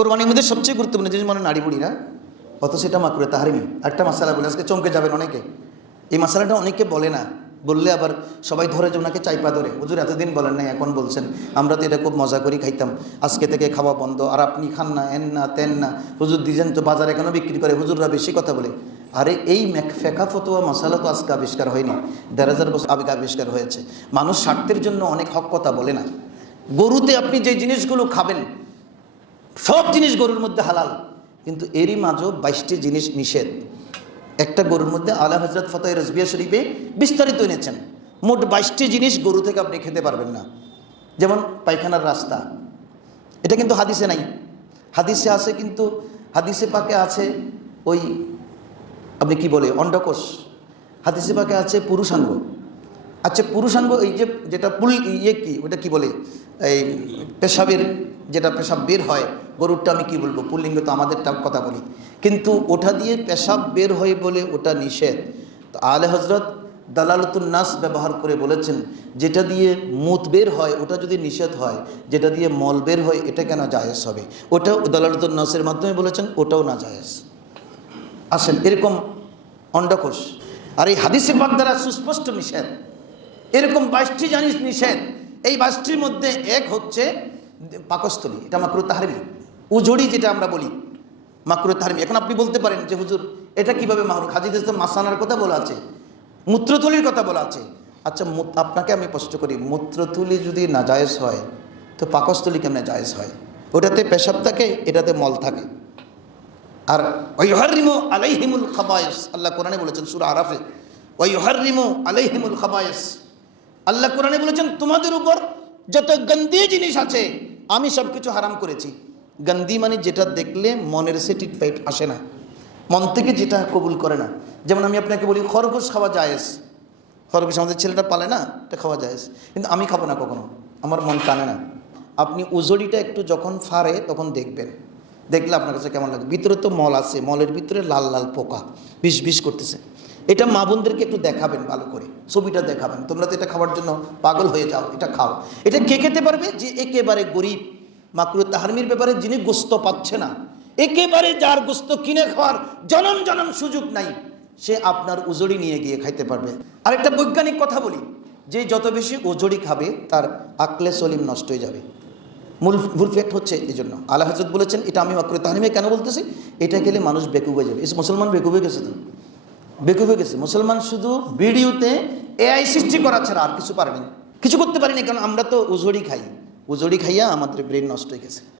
কোরবানির মধ্যে সবচেয়ে গুরুত্বপূর্ণ জিনিস মানে নাড়ি বুড়ি না, অথচ এটা মাকরুহে তাহরিমি। একটা মশালা বলে আজকে চমকে যাবেন অনেকে, এই মশালাটা অনেকে বলে না, বললে আবার সবাই ধরে যে ওনাকে চাইপা ধরে, হুজুর এতদিন বলেন না এখন বলছেন, আমরা তো এটা খুব মজা করি খাইতাম, আজকে থেকে খাওয়া বন্ধ, আর আপনি খান না, এন না তেন না, হুজুর দিয়েছেন তো বাজারে কেন বিক্রি করে, হুজুররা বেশি কথা বলে। আরে এই ফেকা ফতোয়া মশালা তো আজকে আবিষ্কার হয়নি, ১,৫০০ বছর আগে আবিষ্কার হয়েছে। মানুষ স্বার্থের জন্য অনেক হক কথা বলে না। গরুতে আপনি যে জিনিসগুলো খাবেন সব জিনিস গরুর মধ্যে হালাল, কিন্তু এরই মাঝেও ২২টি জিনিস নিষেধ। একটা গরুর মধ্যে আলা হজরত ফতোয়া রজবিয়া শরীফে বিস্তারিত এনেছেন, মোট ২২টি জিনিস গরু থেকে আপনি খেতে পারবেন না। যেমন পায়খানার রাস্তা, এটা কিন্তু হাদিসে নাই, হাদিসে আছে, কিন্তু হাদিসে পাকে আছে ওই আপনি কি বলে অন্ডকোষ, হাদিসে পাকে আছে পুরুষাঙ্গ। আচ্ছা পুরুষাঙ্গ এই যে যেটা কি ওটা কি বলে, এই পেশাবের যেটা পেশাব বের হয় গরুরটা আমি কি বলবো, পুল্লিঙ্গ তো আমাদেরটা কথা বলি, কিন্তু ওটা দিয়ে পেশাব বের হয় বলে ওটা নিষেধ। তো আলে হজরত দালালতুন নাস ব্যবহার করে বলেছেন যেটা দিয়ে মুত বের হয় ওটা যদি নিষেধ হয়, যেটা দিয়ে মল বের হয় এটা কেন জায়েজ হবে, ওটাও দালালতুন নাসের মাধ্যমে বলেছেন ওটাও না জায়েজ। আসেন এরকম অন্ডকোষ, আর এই হাদিসে পাক দ্বারা সুস্পষ্ট নিষেধ, এরকম ২২টি জিনিস নিষেধ। এই ২২টির মধ্যে এক হচ্ছে পাকস্থলী, এটা মাকরুহে তাহরিমি। উজড়ি যেটা আমরা বলি মাকরুহে তাহরিমি। এখন আপনি বলতে পারেন যে হুজুর এটা কিভাবে মাকরুহ, হাদিসে তো মাসানার কথা বলা আছে, মূত্রথলির কথা বলা আছে। আচ্ছা আপনাকে আমি প্রশ্ন করি, মূত্রথলি যদি নাজায়েজ হয় তো পাকস্থলী কেমনে জায়েজ হয়? ওটাতে পেশাব থাকে, এটাতে মল থাকে। আর ওয়াইহারিমু আলাইহিমুল খাবায়েস, আল্লাহ কোরআনে বলেছেন সূরা আরাফে, ওয়াইহারিমু আলাইহিমুল খাবায়েস, আল্লাহ কোরআনে বলেছেন তোমাদের উপর যত গন্দি জিনিস আছে আমি সব কিছু হারাম করেছি। গন্দি মানে যেটা দেখলে মনের স্যাটিসফাইড আসে না, মন থেকে যেটা কবুল করে না। যেমন আমি আপনাকে বলি খরগোশ খাওয়া জায়েজ, খরগোশ আমাদের ছেলেটা পালে না, এটা খাওয়া জায়েজ, কিন্তু আমি খাবো না কখনো, আমার মন টানে না। আপনি উজড়িটা একটু যখন ফাড়ে তখন দেখবেন, দেখলে আপনার কাছে কেমন লাগে। ভিতরে তো মল আছে, মলের ভিতরে লাল লাল পোকা বিষ বিষ করতেছে। এটা মা বোনদেরকে একটু দেখাবেন, ভালো করে ছবিটা দেখাবেন, তোমরা তো এটা খাওয়ার জন্য পাগল হয়ে যাও, এটা খাও। এটা কে খেতে পারবে? যে একেবারে গরিব, মাকরুহে তাহরিমির ব্যাপারে যিনি গোস্ত পাচ্ছে না, একেবারে যার গোস্ত কিনে খাওয়ার জনম জনম সুযোগ নাই, সে আপনার উজড়ি নিয়ে গিয়ে খাইতে পারবে। আরেকটা বৈজ্ঞানিক কথা বলি, যে যত বেশি উজড়ি খাবে তার আকলে সলিম নষ্ট হয়ে যাবে। মূল ফ্যাক্ট হচ্ছে এই জন্য আলা হযরত বলেছেন, এটা আমি মাকরুহে তাহরিমে কেন বলতেছি, এটা খেলে মানুষ বেকুব হয়ে যাবে। মুসলমান বেকুব হয়ে গেছে, তো বেকুব হয়ে গেছে মুসলমান, শুধু ভিডিওতে এআই সৃষ্টি করা ছাড়া আর কিছু পারেনি, কিছু করতে পারিনি, কারণ আমরা তো উজড়ি খাই, উজড়ি খাইয়া আমাদের ব্রেন নষ্ট হয়ে গেছে।